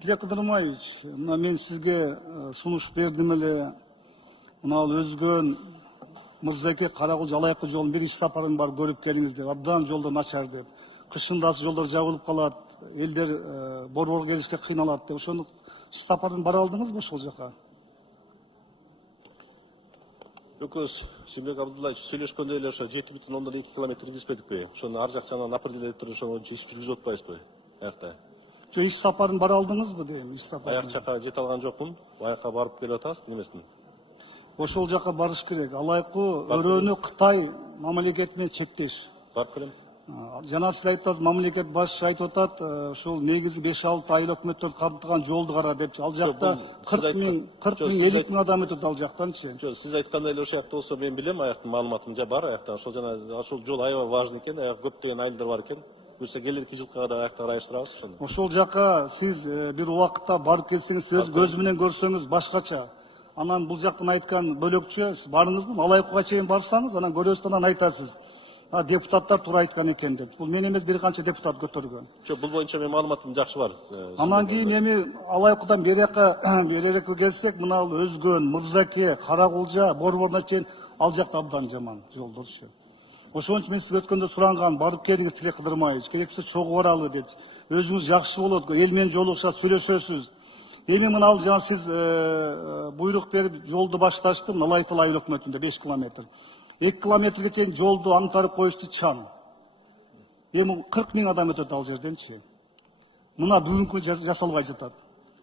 Тилек Кыдырмаевич, мен сизге сунуш бердим эле. Мына өзгөн Мырзаке Каракулча Алайкы жолун бир иш сапарын барып көрүп келиңиз деп, абдан жолдо начар деп. Кышындасы жолдор жабылып калат, элдер борборго келишке кыйналат деп. Ошону иш сапарын бара алдыңызбы ошол жака? Өкөз Сүймбек Абдуллаевич сүйлөшкөндө эле ошо 7,2 километр киргизбедикпи? Ошону ар жак жана определить туруп ошону боюнча иш жүргүзүп атпайбызбы? Аякта. Жо иш сапарын бара алдыңызбы дейм, иш сапарын. Аяк жака жете алган жокмун. Аякка барып келип атабыз, немесин? Ошол жака барыш керек. Алайкы өрөөнү Кытай мамлекети менен чектеш. Барып келем. Жана сиз айтасыз, мамлекет башчысы айтып атат, ошол негизи 5-6 айыл өкмөттөр камтыган жолду кара депчи. Ал жакта 40 миң, 50 миң адам өтөт ал жактанчы. Жок, сиз айткандай эле ошол жакта болсо мен билем, аяктын маалыматым бар аякта. Ошол жана ошол жол аябай важный экен, аяк көптөгөн айылдар бар экен. Буюрса келерки жылкыга да аякта караштырабыз ошону. Ошол жака сиз бир убакытта барып келсеңиз, өз көз менен көрсөңүз башкача. Анан бул жактан айткан бөлөкчө сиз барыңызбы, Алайкыга чейин барсаңыз, анан көрөсүз, анан айтасыз. Депутаттар туура айткан экен деп. Бул мен эмес, бир канча депутат көтөргөн. Жок, бул боюнча менин маалыматым жакшы бар. Анан кийин эми Алайкыдан берерээкке келсек, мына өзгөн Мырзаке, Каракулча, борборуна чейин ал жакта абдан жаман жолдорчу. Ошон үчүн мен сизге өткөндө суранган, барып келиңиз Тилек Кыдырмаевич, керек болсо чогуу баралы деп. Өзүңүз жакшы болот, эл менен жолугушат, сүйлөшөсүз. Эми мына жана сиз буйрук берип жолду башташты, Алайкы айыл өкмөтүндө 5 километр. 2 километрге чейин жолду антарып коюшту чан. Эми 40 миң адам өтөт ал жерденчи. Мына бүгүнкү жасалбай жатат.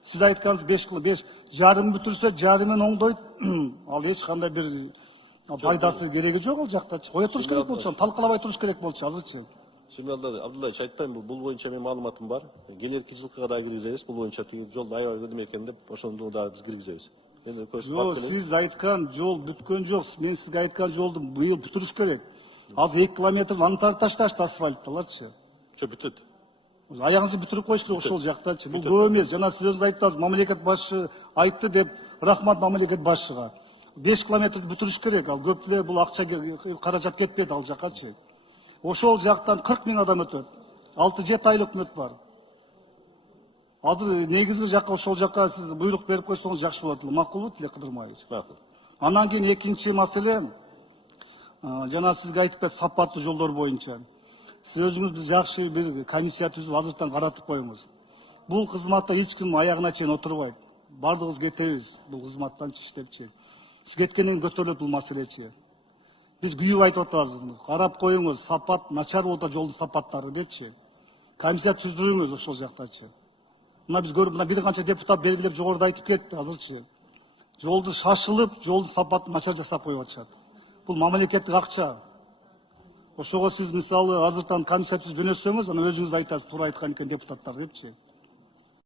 Сиз айткансыз 5 жарым бүтүрсө жарымын оңдойт. Ал эч кандай бир пайдасы кереги жок ал жактачы. Кое туруш керек болчу, талкалабай туруш керек болчу азырчы. Сүймбек Абдуллаевич айтпайм, бул боюнча менин маалыматым бар. Келерки жылкыга да киргизебиз, бул боюнча жол аябай неме экен деп, ошону да биз киргизебиз. Жок, сиз айткан жол бүткөн жок. Мен сизге айткан жолду быйыл бүтүрүш керек. Азыр 2 километр антарып ташташты асфальтталарчы. Жок, бүтөт. Аягыңызды бүтүрүп коюшту ошол жактачы. Бул көп эмес. Жана сиз өзүңүз айттыңыз, мамлекет башчы айтты деп, рахмат мамлекет башчыга. 5 километрди бүтүрүш керек. Ал көп эле бул акча каражат кетпейт ал жакачы. Ошол жактан 40 миң адам өтөт. 6-7 айыл өкмөт бар. Азыр негизги жакка ошол жакка сиз буйрук берип койсоңуз жакшы болот эле. Макулбу, Тилек Кыдырмаевич? Макул. Анан кийин экинчи маселе, жана сизге айтып кет, сапаттуу жолдор боюнча. Сиз өзүңүз биз жакшы бир комиссия түзүп азыртан каратып коюңуз. Бул кызматта эч ким аягына чейин отурбайт. Бардыгыбыз кетебиз бул кызматтан иштепчи. Сиз кеткенден көтөрүлөт бул маселечи. Биз күйүп айтып атабыз, карап коюңуз, сапат начар болуп атат жолдун сапаттары депчи. Комиссия түздүрүңүз ошол жактачы. Мына биз көрүп, мына бир канча депутат белгилеп жогоруда айтып кетти азырчы. Жолду шашылып, жолдун сапатын начар жасап коюп атышат. Бул мамлекеттик акча. Ошого сиз мисалы азыртан комиссия түзүп жөнөтсөңүз, анан өзүңүз айтасыз, туура айткан экен депутаттар депчи.